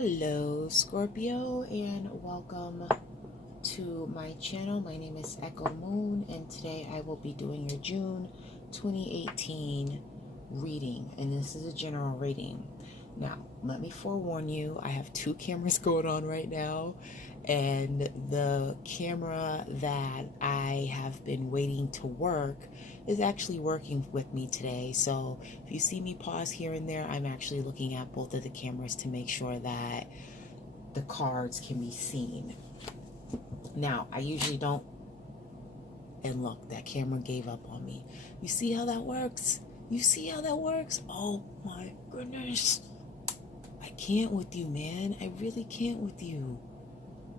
Hello Scorpio, and welcome to my channel. My name is Echo Moon, and today I will be doing your June 2018 reading, and this is a general reading. Now let me forewarn you, I have two cameras going on right now, and the camera that I have been waiting to work is actually working with me today. So if you see me pause here and there, I'm actually looking at both of the cameras to make sure that the cards can be seen. Now, I usually don't, and look, that camera gave up on me. You see how that works? You see how that works? Oh my goodness. I can't with you, man. I really can't with you.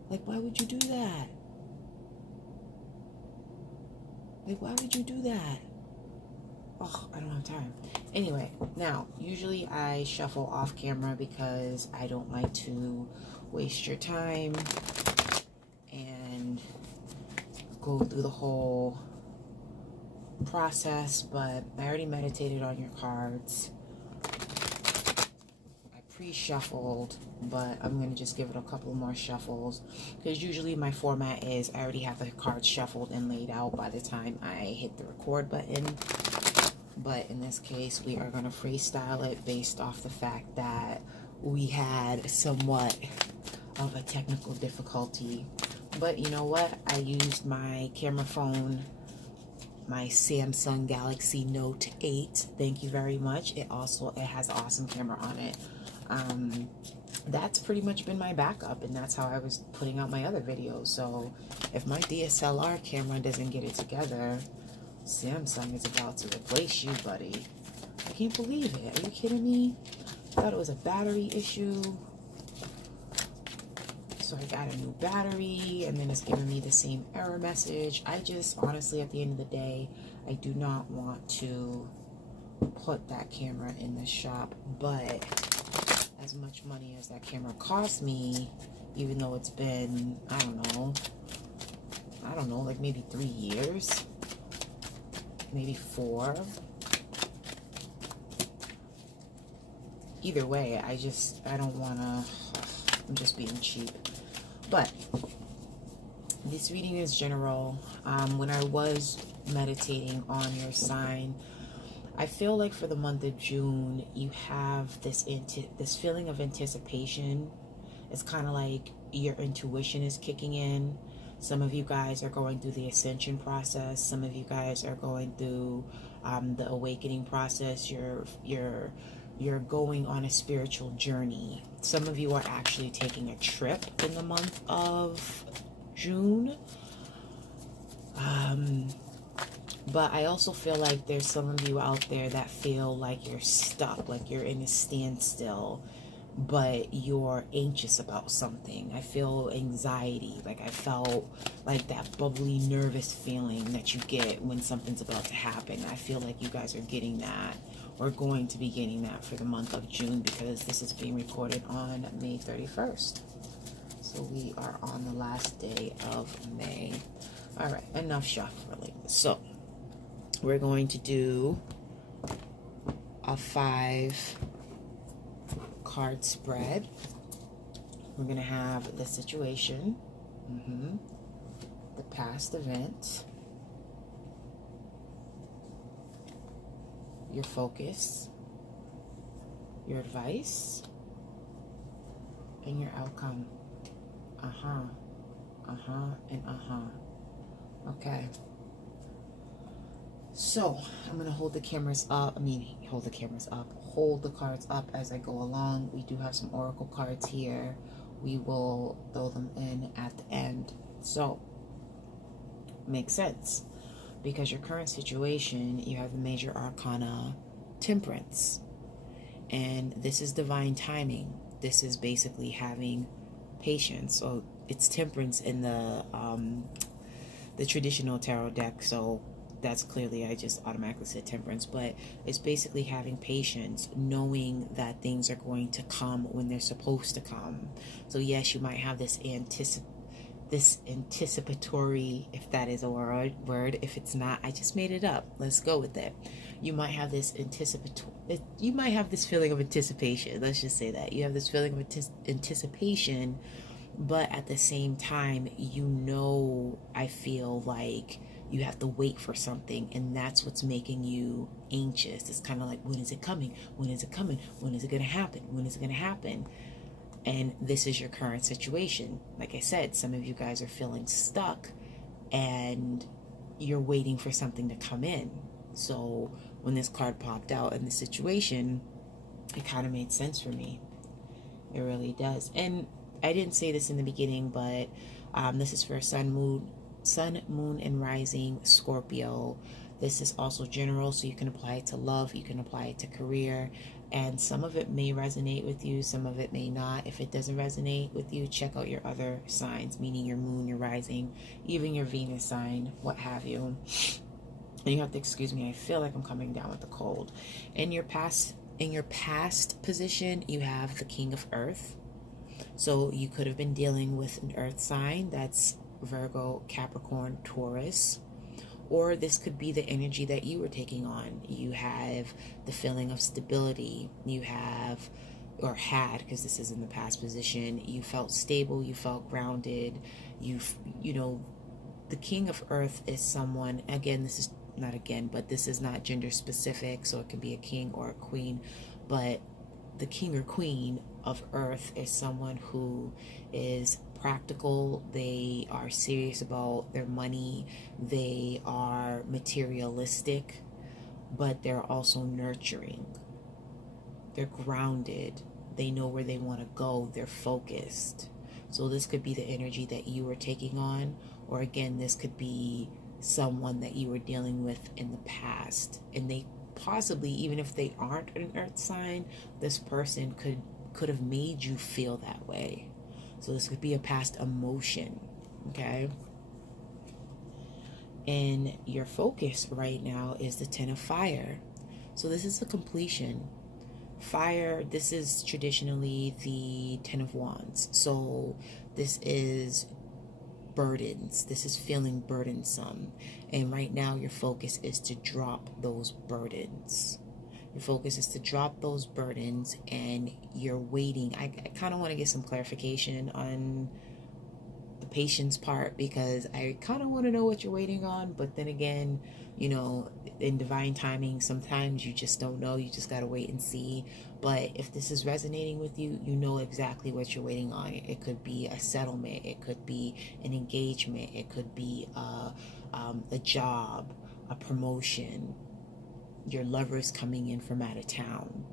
Like, why would you do that? Like, why would you do that? Oh, I don't have time. Anyway, now, usually I shuffle off camera because I don't like to waste your time and go through the whole process, but I already meditated on your cards. I pre-shuffled, but I'm going to just give it a couple more shuffles because usually my format is I already have the cards shuffled and laid out by the time I hit the record button. But in this case, we are going to freestyle it based off the fact that we had somewhat of a technical difficulty. But you know what? I used my camera phone, my Samsung Galaxy Note 8. Thank you very much. It has an awesome camera on it. That's pretty much been my backup, and that's how I was putting out my other videos. So if my DSLR camera doesn't get it together, Samsung is about to replace you, buddy. I can't believe it. Are you kidding me? I thought it was a battery issue. So I got a new battery, and then it's giving me the same error message. I just, honestly, at the end of the day, I do not want to put that camera in the shop, but as much money as that camera cost me, even though it's been, I don't know, like maybe 3 years, maybe 4. Either way, I don't want to, I'm just being cheap. But this reading is general. When I was meditating on your sign, I feel like for the month of June, you have this feeling of anticipation. It's kind of like your intuition is kicking in. Some of you guys are going through the ascension process. Some of you guys are going through the awakening process. You're going on a spiritual journey. Some of you are actually taking a trip in the month of June. But I also feel like there's some of you out there that feel like you're stuck, like you're in a standstill, but you're anxious about something. I feel anxiety, like I felt like that bubbly, nervous feeling that you get when something's about to happen. I feel like you guys are getting that, or going to be getting that for the month of June, because this is being recorded on May 31st. So we are on the last day of May. All right, enough shuffling. So we're going to do a 5 card spread. We're going to have the situation, the past event, your focus, your advice, and your outcome. And okay. So I'm going to hold the cards up as I go along. We do have some oracle cards here. We will throw them in at the end. So, makes sense. Because your current situation, you have the major arcana, Temperance. And this is divine timing. This is basically having patience. So it's Temperance in the traditional tarot deck. So that's clearly, I just automatically said Temperance, but it's basically having patience, knowing that things are going to come when they're supposed to come. So yes, you might have this this anticipatory, if that is a word. If it's not, I just made it up. Let's go with it. You might have this you might have this feeling of anticipation. Let's just say that. You have this feeling of anticipation, but at the same time, I feel like you have to wait for something, and that's what's making you anxious. It's kind of like, when is it coming? When is it coming? When is it going to happen? When is it going to happen? And this is your current situation. Like I said, some of you guys are feeling stuck and you're waiting for something to come in. So when this card popped out in the situation, it kind of made sense for me. It really does. And I didn't say this in the beginning, but this is for sun, moon, and rising Scorpio. This is also general, so you can apply it to love, you can apply it to career, and some of it may resonate with you, some of it may not. If it doesn't resonate with you, check out your other signs, meaning your moon, your rising, even your Venus sign, what have you. And you have to excuse me, I feel like I'm coming down with a cold. In your past position, you have the King of Earth. So you could have been dealing with an earth sign, that's Virgo, Capricorn, Taurus. Or this could be the energy that you were taking on. You have the feeling of stability. You have, or had, because this is in the past position, you felt stable, you felt grounded. You know, the King of Earth is someone, but this is not gender specific, so it can be a king or a queen. But the king or queen of Earth is someone who is practical. They are serious about their money. They are materialistic, but they're also nurturing. They're grounded. They know where they want to go. They're focused. So this could be the energy that you were taking on, or again, this could be someone that you were dealing with in the past, and they possibly, even if they aren't an earth sign, this person could have made you feel that way. So this could be a past emotion, okay? And your focus right now is the Ten of Fire. So this is the completion. Fire, this is traditionally the Ten of Wands. So this is burdens. This is feeling burdensome. And right now your focus is to drop those burdens. Your focus is to drop those burdens, and you're waiting. I kind of want to get some clarification on the patience part, because I kind of want to know what you're waiting on. But then again, you know, in divine timing, sometimes you just don't know. You just got to wait and see. But if this is resonating with you, you know exactly what you're waiting on. It could be a settlement. It could be an engagement. It could be a job, a promotion. Your lover's coming in from out of town.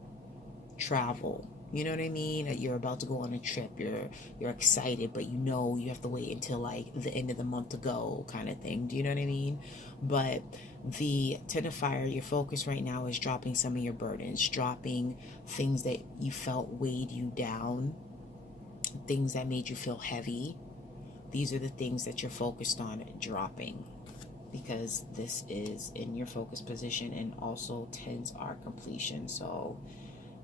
Travel. You know what I mean? You're about to go on a trip. You're excited, but you know you have to wait until like the end of the month to go, kind of thing. Do you know what I mean? But the Ten of Fire, your focus right now is dropping some of your burdens, dropping things that you felt weighed you down, things that made you feel heavy. These are the things that you're focused on dropping, because this is in your focus position, and also tens are completion. So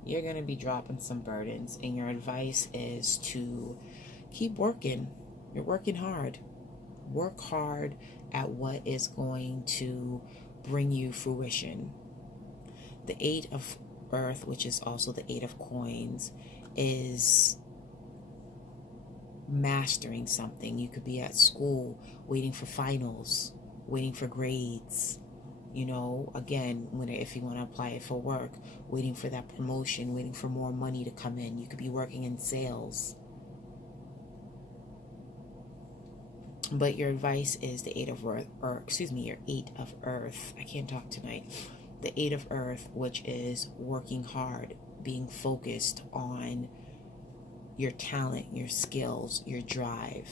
you're going to be dropping some burdens, and your advice is to keep working. You're working hard. Work hard at what is going to bring you fruition. The Eight of Earth, which is also the Eight of Coins, is mastering something. You could be at school waiting for finals, waiting for grades. You know, again, if you want to apply it for work, waiting for that promotion, waiting for more money to come in. You could be working in sales. But your advice is the Eight of Earth, your Eight of Earth. I can't talk tonight. The Eight of Earth, which is working hard, being focused on your talent, your skills, your drive.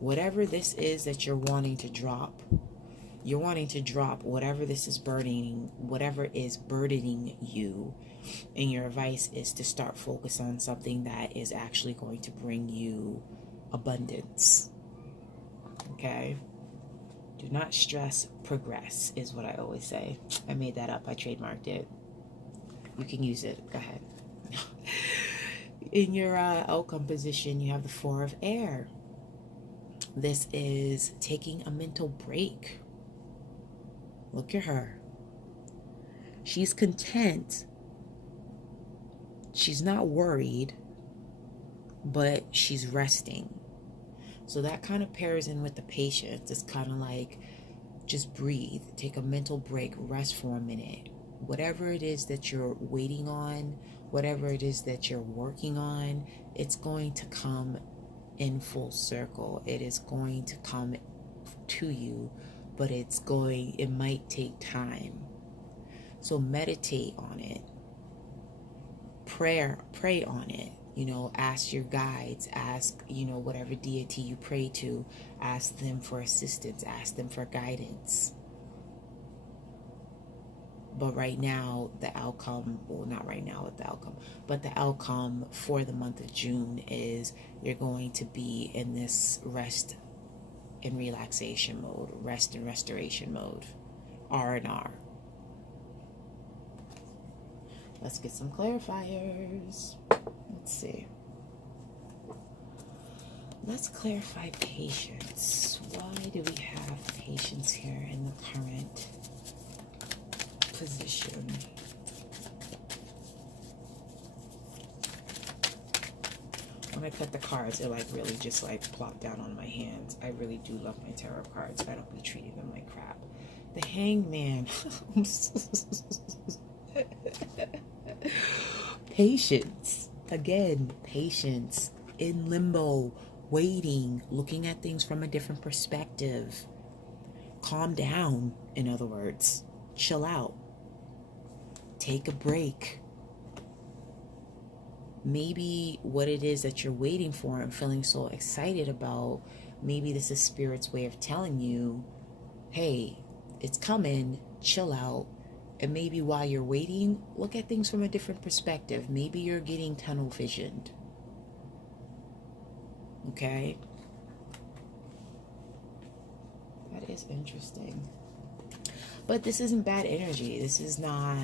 Whatever this is that you're wanting to drop, whatever this is burdening, whatever is burdening you. And your advice is to start focus on something that is actually going to bring you abundance. Okay? Do not stress, progress is what I always say. I made that up. I trademarked it. You can use it. Go ahead. In your outcome position, you have the Four of Air. This is taking a mental break. Look at her. She's content. She's not worried, but she's resting. So that kind of pairs in with the patience. It's kind of like, just breathe, take a mental break, rest for a minute. Whatever it is that you're waiting on, whatever it is that you're working on, it's going to come in full circle. It is going to come to you, but it might take time. So meditate on it. Pray on it. Ask your guides, ask, whatever deity you pray to, ask them for assistance, ask them for guidance. But right now, the outcome, well, not right now with the outcome, but the outcome for the month of June is you're going to be in this rest and relaxation mode, rest and restoration mode, R&R. Let's get some clarifiers. Let's see. Let's clarify patience. Why do we have patience here in the current position? When I cut the cards, it really just plop down on my hands. I really do love my tarot cards. I don't be treating them like crap. The Hangman. Patience. Again, patience. In limbo. Waiting. Looking at things from a different perspective. Calm down, in other words. Chill out. Take a break. Maybe what it is that you're waiting for and feeling so excited about, maybe this is Spirit's way of telling you, hey, it's coming, chill out. And maybe while you're waiting, look at things from a different perspective. Maybe you're getting tunnel visioned. Okay? That is interesting. But this isn't bad energy. This is not,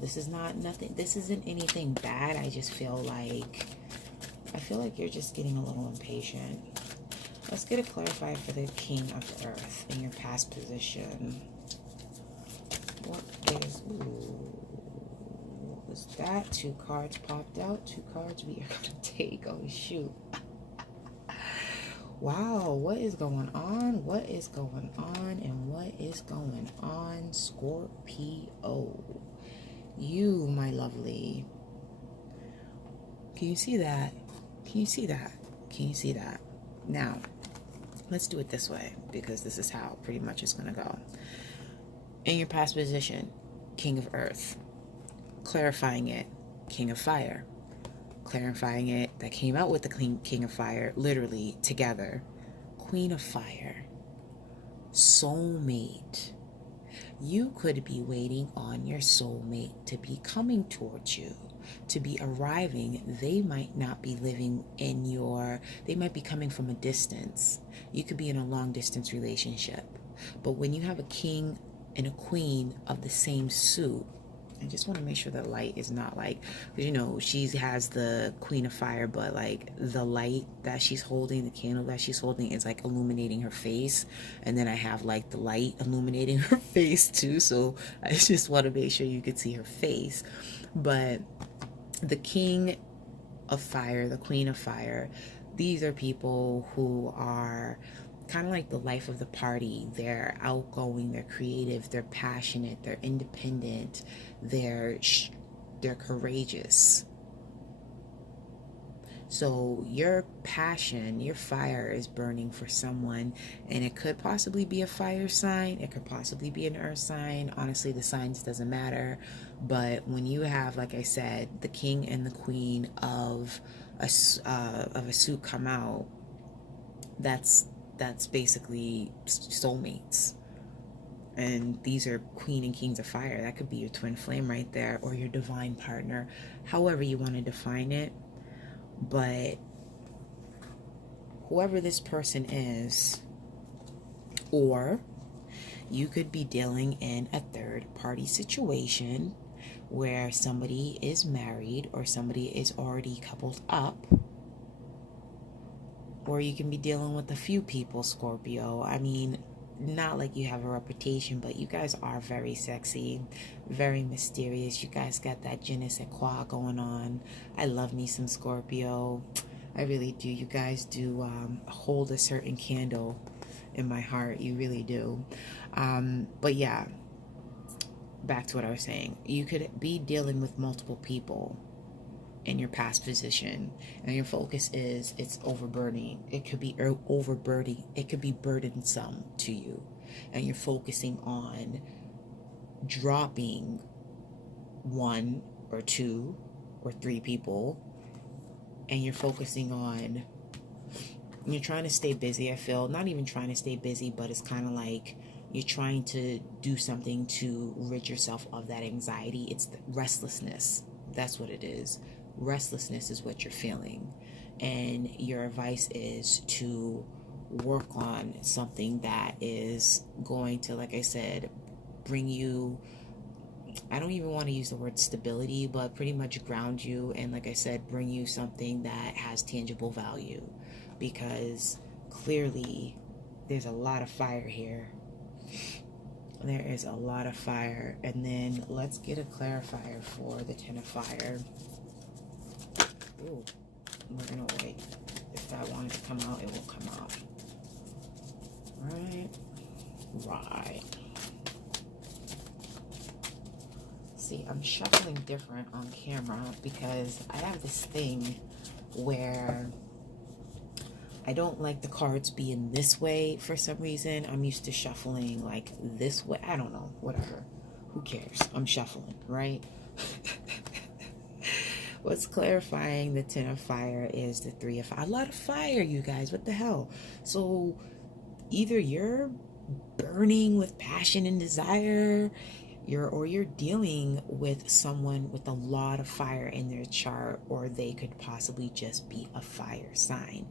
this is not nothing. This isn't anything bad. I feel like you're just getting a little impatient. Let's get it clarified for the King of Earth in your past position. What was that? 2 cards popped out. 2 cards we are going to take. Oh, shoot. Wow, what is going on? What is going on? And what is going on, Scorpio? You, my lovely. Can you see that? Can you see that? Can you see that? Now, let's do it this way, because this is how pretty much it's going to go. In your past position, King of Earth. Clarifying it, King of Fire. Clarifying it, that came out with the King of Fire, literally together. Queen of Fire. Soulmate. You could be waiting on your soulmate to be coming towards you, to be arriving. They might not be living they might be coming from a distance. You could be in a long distance relationship. But when you have a king and a queen of the same suit, I just want to make sure the light is not she has the Queen of Fire, but the light that she's holding, the candle that she's holding is illuminating her face. And then I have the light illuminating her face too. So I just want to make sure you could see her face. But the King of Fire, the Queen of Fire, these are people who are kind of like the life of the party. They're outgoing, they're creative, they're passionate, they're independent, they're courageous. So your passion, your fire is burning for someone, and it could possibly be a fire sign, it could possibly be an earth sign. Honestly, the signs doesn't matter. But when you have, like I said, the king and the queen of a suit come out, that's basically soulmates. And these are queen and kings of fire. That could be your twin flame right there, or your divine partner, however you want to define it. But whoever this person is, or you could be dealing in a third party situation where somebody is married or somebody is already coupled up, Or you can be dealing with a few people, Scorpio. I mean, not like you have a reputation, but you guys are very sexy, very mysterious. You guys got that je ne sais quoi going on. I love me some Scorpio. I really do. You guys do hold a certain candle in my heart. You really do. But yeah, back to what I was saying. You could be dealing with multiple people in your past position, and your focus is it's overburdening. It could be overburdening. It could be burdensome to you, and you're focusing on dropping one or two or three people, and you're focusing on, you're trying to stay busy. I feel not even trying to stay busy, but it's kind of like you're trying to do something to rid yourself of that anxiety. It's the restlessness. That's what it is. Restlessness is what you're feeling, and your advice is to work on something that is going to, like I said, bring you, I don't even want to use the word stability, but pretty much ground you, and like I said, bring you something that has tangible value, because clearly there's a lot of fire here. There is a lot of fire. And then let's get a clarifier for the Ten of Fire. Ooh, we're gonna wait. If that wanted to come out, it will come out. Right. See, I'm shuffling different on camera because I have this thing where I don't like the cards being this way for some reason. I'm used to shuffling like this way. I don't know, whatever. Who cares? I'm shuffling, right? What's clarifying the Ten of Fire is the Three of Fire. A lot of fire, you guys. What the hell? So either you're burning with passion and desire, or you're dealing with someone with a lot of fire in their chart, or they could possibly just be a fire sign.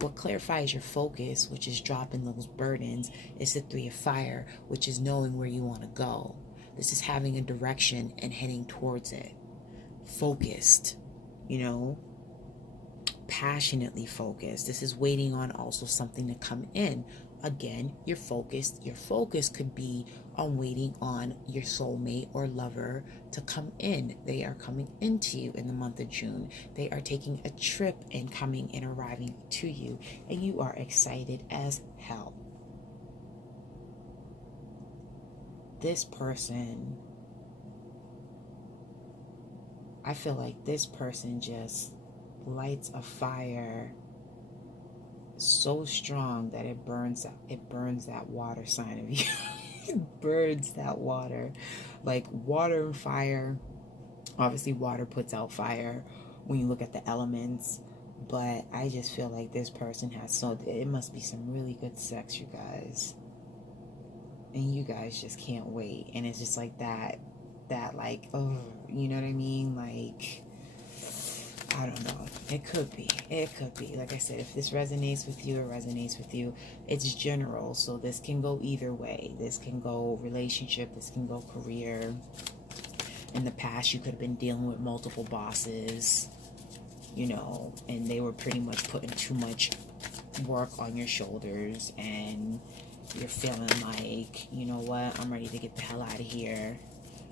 What clarifies your focus, which is dropping those burdens, is the Three of Fire, which is knowing where you want to go. This is having a direction and heading towards it. Focused, passionately focused. This is waiting on also something to come in. Again, you're focused. Your focus could be on waiting on your soulmate or lover to come in. They are coming into you in the month of June. They are taking a trip and coming and arriving to you, and you are excited as hell. This person, I feel like this person just lights a fire so strong that it burns that water sign of you. It burns that water. Like water and fire. Obviously water puts out fire when you look at the elements. But I just feel like this person it must be some really good sex, you guys. And you guys just can't wait. And it's just like that like, oh, you know what I mean? Like, I don't know. It could be. Like I said, if this resonates with you, it resonates with you. It's general, so this can go either way. This can go relationship, this can go career. In the past, you could have been dealing with multiple bosses, and they were pretty much putting too much work on your shoulders, and you're feeling like, you know what, I'm ready to get the hell out of here.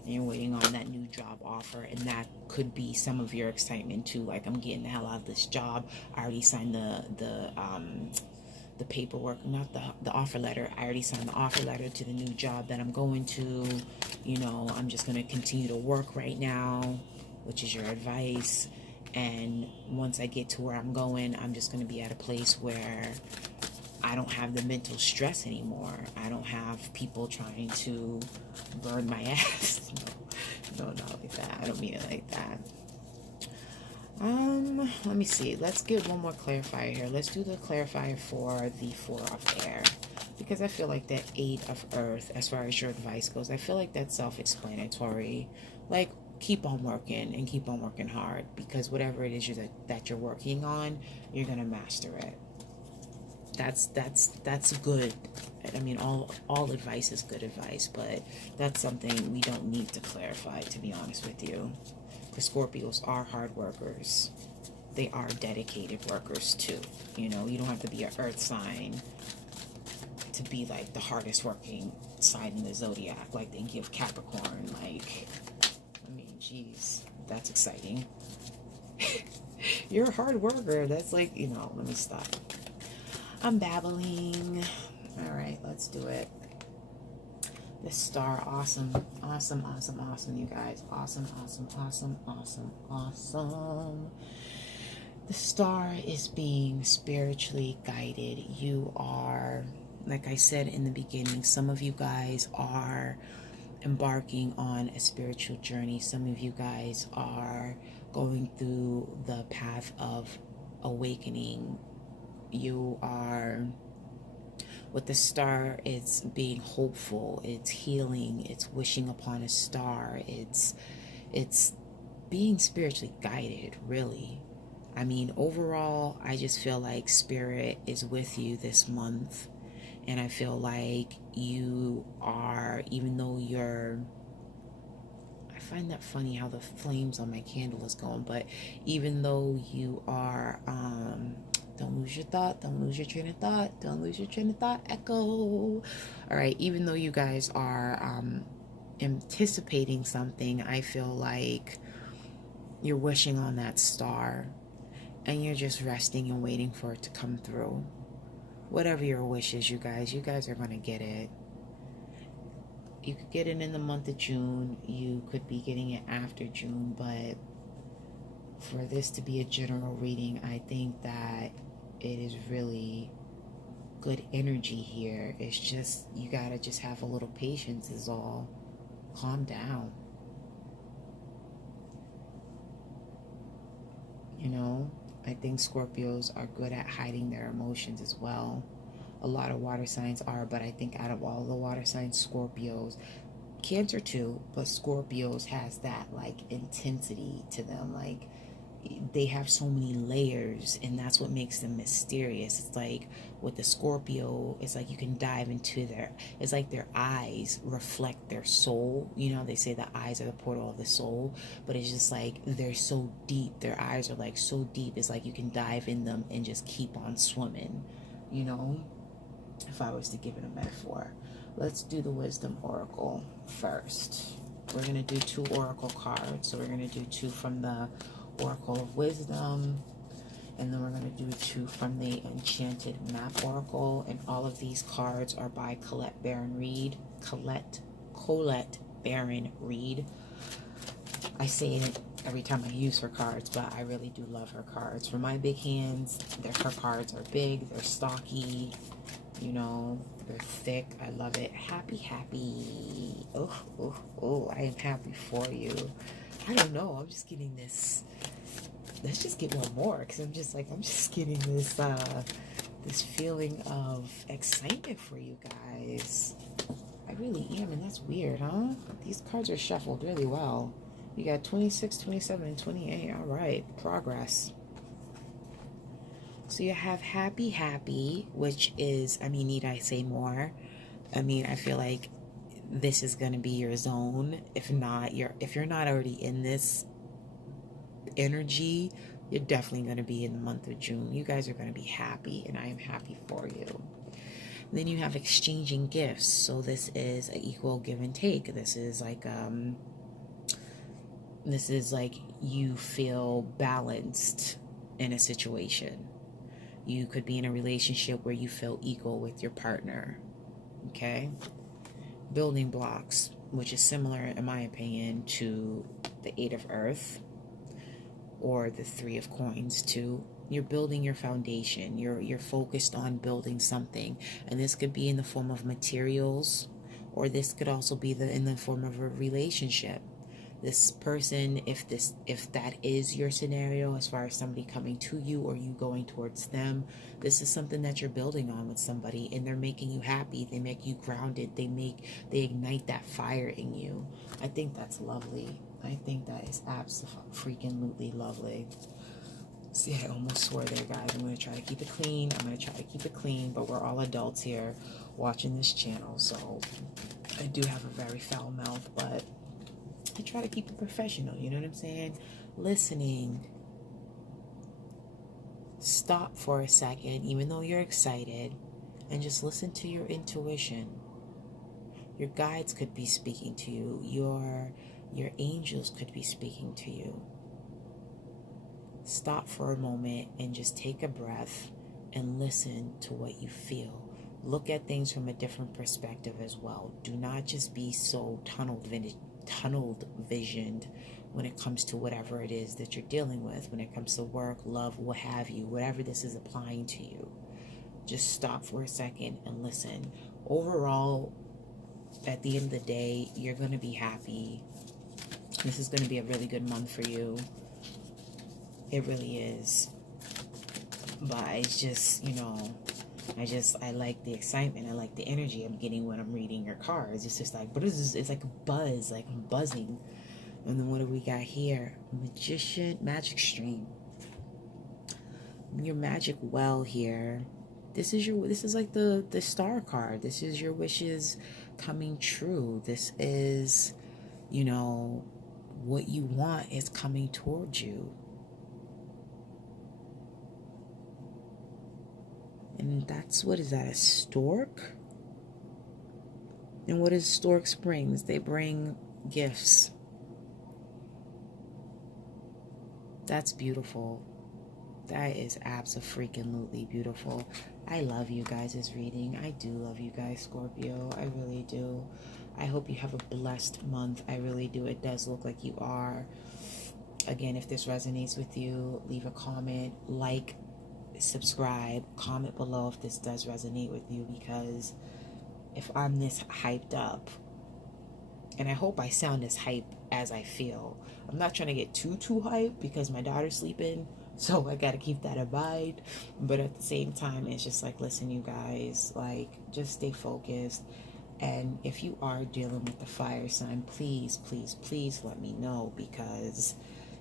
And you're waiting on that new job offer, and that could be some of your excitement too. Like, I'm getting the hell out of this job. I already signed the paperwork, not the offer letter. I already signed the offer letter to the new job that I'm going to. I'm just going to continue to work right now, which is your advice. And once I get to where I'm going, I'm just going to be at a place where I don't have the mental stress anymore. I don't have people trying to burn my ass. No, not like that. I don't mean it like that. Let me see. Let's get one more clarifier here. Let's do the clarifier for the Four of Air, because I feel like that Eight of Earth, as far as your advice goes, I feel like that's self-explanatory. Like, keep on working and keep on working hard, because whatever it is that you're working on, you're gonna master it. That's good. I mean, all advice is good advice, but that's something we don't need to clarify, to be honest with you, because Scorpios are hard workers. they are dedicated workers too. You know, you don't have to be an earth sign to be like the hardest working sign in the zodiac. Like they give Capricorn, like, I mean, geez, that's exciting. You're a hard worker. That's like, you know, let me stop. I'm babbling. All right, let's do it. This star, awesome, awesome, awesome, awesome, you guys. Awesome, awesome, awesome, awesome, awesome. The star is being spiritually guided. You are, like I said in the beginning, some of you guys are embarking on a spiritual journey. Some of you guys are going through the path of awakening. You are, with the star, it's being hopeful, it's healing, it's wishing upon a star, it's being spiritually guided, really. I mean, overall, I just feel like spirit is with you this month. And I feel like you are, even though you're, I find that funny how the flames on my candle is going, but even though you are, don't lose your thought, don't lose your train of thought, don't lose your train of thought, Echo. All right, even though you guys are anticipating something, I feel like you're wishing on that star and you're just resting and waiting for it to come through. Whatever your wish is, you guys are going to get it. You could get it in the month of June. You could be getting it after June, but for this to be a general reading, I think that it is really good energy here. It's just, you got to just have a little patience is all. Calm down. You know, I think Scorpios are good at hiding their emotions as well. A lot of water signs are, but I think out of all the water signs, Scorpios, Cancer too, but Scorpios has that like intensity to them. Like they have so many layers, and that's what makes them mysterious. It's like with the Scorpio, it's like you can dive into it's like their eyes reflect their soul. You know, they say the eyes are the portal of the soul, but it's just like they're so deep. Their eyes are like so deep. It's like you can dive in them and just keep on swimming, you know, if I was to give it a metaphor. Let's do the Wisdom Oracle first. We're going to do 2 Oracle cards. So we're going to do 2 from the Oracle of Wisdom, and then we're going to do 2 from the Enchanted Map Oracle. And all of these cards are by Colette Baron Reed. Colette Baron Reed. I say it every time I use her cards, but I really do love her cards. For my big hands, her cards are big, they're stocky, you know, they're thick. I love it. Happy. Oh, I am happy for you. I don't know, I'm just getting this. Let's just get one more, because I'm just getting this this feeling of excitement for you guys. I really am, and that's weird, huh? These cards are shuffled really well. You got 26, 27, and 28. All right, progress. So you have happy, which is, I mean, need I say more? I mean, I feel like this is going to be your zone. If you're not already in this energy, you're definitely going to be in the month of June. You guys are going to be happy, and I am happy for you. And then you have exchanging gifts. So this is an equal give and take. This is like you feel balanced in a situation. You could be in a relationship where you feel equal with your partner. Okay? Building blocks, which is similar, in my opinion, to the 8 of Earth or the 3 of Coins too. You're building your foundation. You're focused on building something, and this could be in the form of materials, or this could also be in the form of a relationship. This person, if that is your scenario, as far as somebody coming to you or you going towards them, this is something that you're building on with somebody, and they're making you happy. They make you grounded. They ignite that fire in you. I think that's lovely. I think that is absolutely lovely. See, I almost swore there, guys. I'm going to try to keep it clean. But we're all adults here watching this channel, so I do have a very foul mouth, but I try to keep it professional, you know what I'm saying? Listening. Stop for a second, even though you're excited, and just listen to your intuition. Your guides could be speaking to you. Your angels could be speaking to you. Stop for a moment and just take a breath and listen to what you feel. Look at things from a different perspective as well. Do not just be so tunneled visioned when it comes to whatever it is that you're dealing with, when it comes to work, love, what have you, whatever this is applying to you. Just stop for a second and listen. Overall, at the end of the day, you're going to be happy. This is going to be a really good month for you. It really is. But it's just, I like the excitement. I like the energy I'm getting when I'm reading your cards. It's just like, it's like a buzz, like I'm buzzing. And then what do we got here? Magician, magic stream. Your magic well here. This is like the star card. This is your wishes coming true. This is, what you want is coming towards you. And that's, what is that, a stork? And what is storks brings? They bring gifts. That's beautiful. That is abso-freaking-lutely beautiful. I love you guys' reading. I do love you guys, Scorpio. I really do. I hope you have a blessed month. I really do. It does look like you are. Again, if this resonates with you, leave a comment, like, subscribe, comment below if this does resonate with you, because if I'm this hyped up, and I hope I sound as hype as I feel. I'm not trying to get too hyped because my daughter's sleeping, so I gotta keep that in mind. But at the same time, it's just like, listen, you guys, like, just stay focused. And if you are dealing with the fire sign, please let me know, because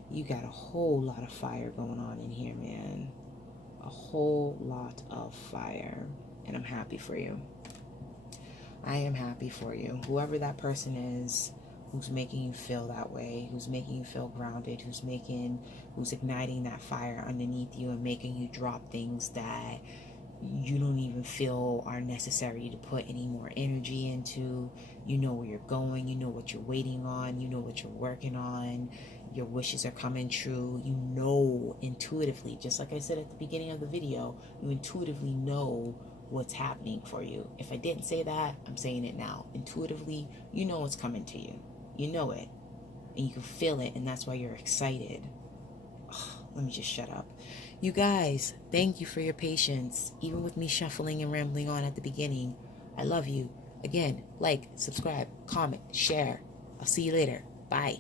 you got a whole lot of fire going on in here, man. A whole lot of fire. And I'm happy for you. I am happy for you. Whoever that person is who's making you feel that way, who's making you feel grounded, who's igniting that fire underneath you and making you drop things that you don't even feel are necessary to put any more energy into. You know where you're going, you know what you're waiting on, you know what you're working on, your wishes are coming true. You know intuitively, just like I said at the beginning of the video, you intuitively know what's happening for you. If I didn't say that, I'm saying it now. Intuitively, you know what's coming to you. You know it. And you can feel it, and that's why you're excited. Let me just shut up. You guys, thank you for your patience, even with me shuffling and rambling on at the beginning. I love you. Again, like, subscribe, comment, share. I'll see you later. Bye.